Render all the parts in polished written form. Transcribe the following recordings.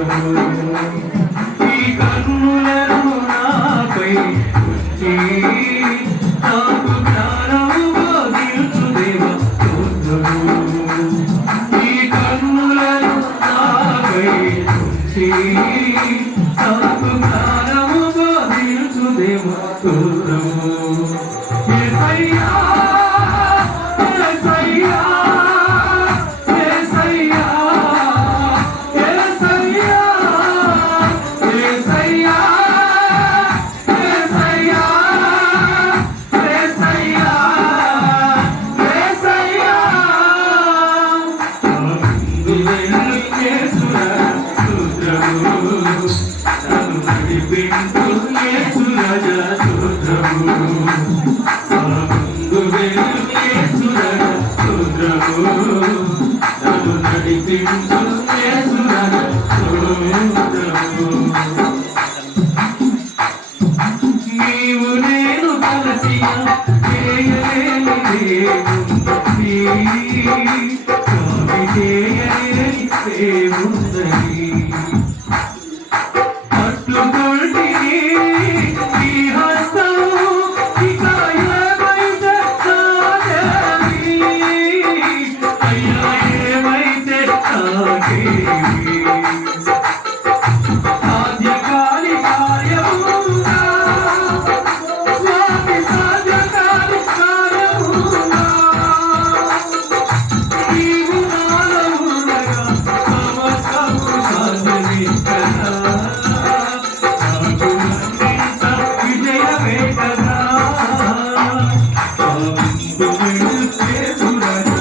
ఈ కన్నులను నాపై ఉంచి నాకు జ్ఞానము బోధించు దేవా స్తోత్రము. ఈ కన్నులను నాపై ఉంచి నాకు జ్ఞానము బోధించు దేవా స్తోత్రము. యేసయ్యా నీవు నేను కలసిగా చేయలేని దేవుందని పట్టుకుంటే ఈ హస్తము ఇక ఏమైతే కాదేవి అయ్యా ఏమైతే కాదేవి సాధ్యకాలి కార్యముగా స్వామి సాధ్యకాలి కార్యముగా నీవు నాలో ఉండగా సమస్తము సాధ్యమే కదా నాకు అందింత విజయమే కదా నన్ను నడిపించు యేసురాజా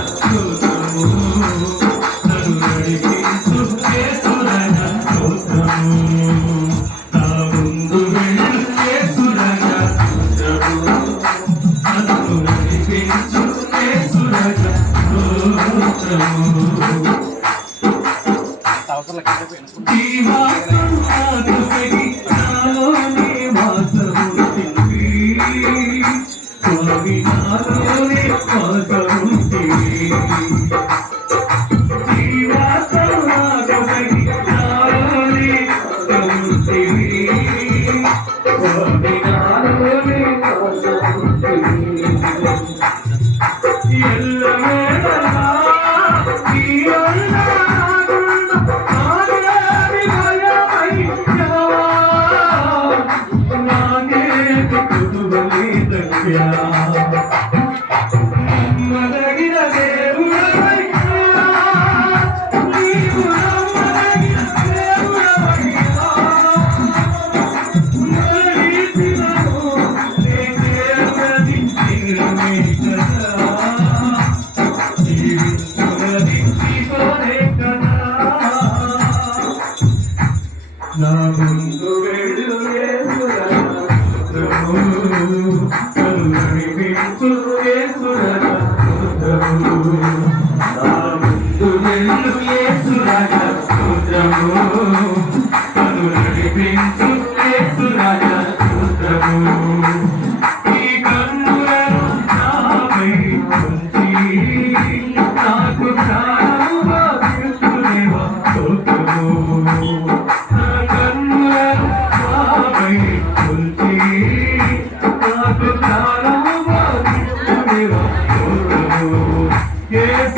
నా ముందు వెళ్ళు నన్ను నడిపించు యేసురాజా స్తోత్రము. నా ముందు వెళ్ళు యేసురాజా స్తోత్రము. నన్ను నడిపించు యేసురాజా స్తోత్రము. ఈ కన్నులను నాపై ఉంచి నాకు జ్ఞానము బోధించు దేవా స్తోత్రము. Yes,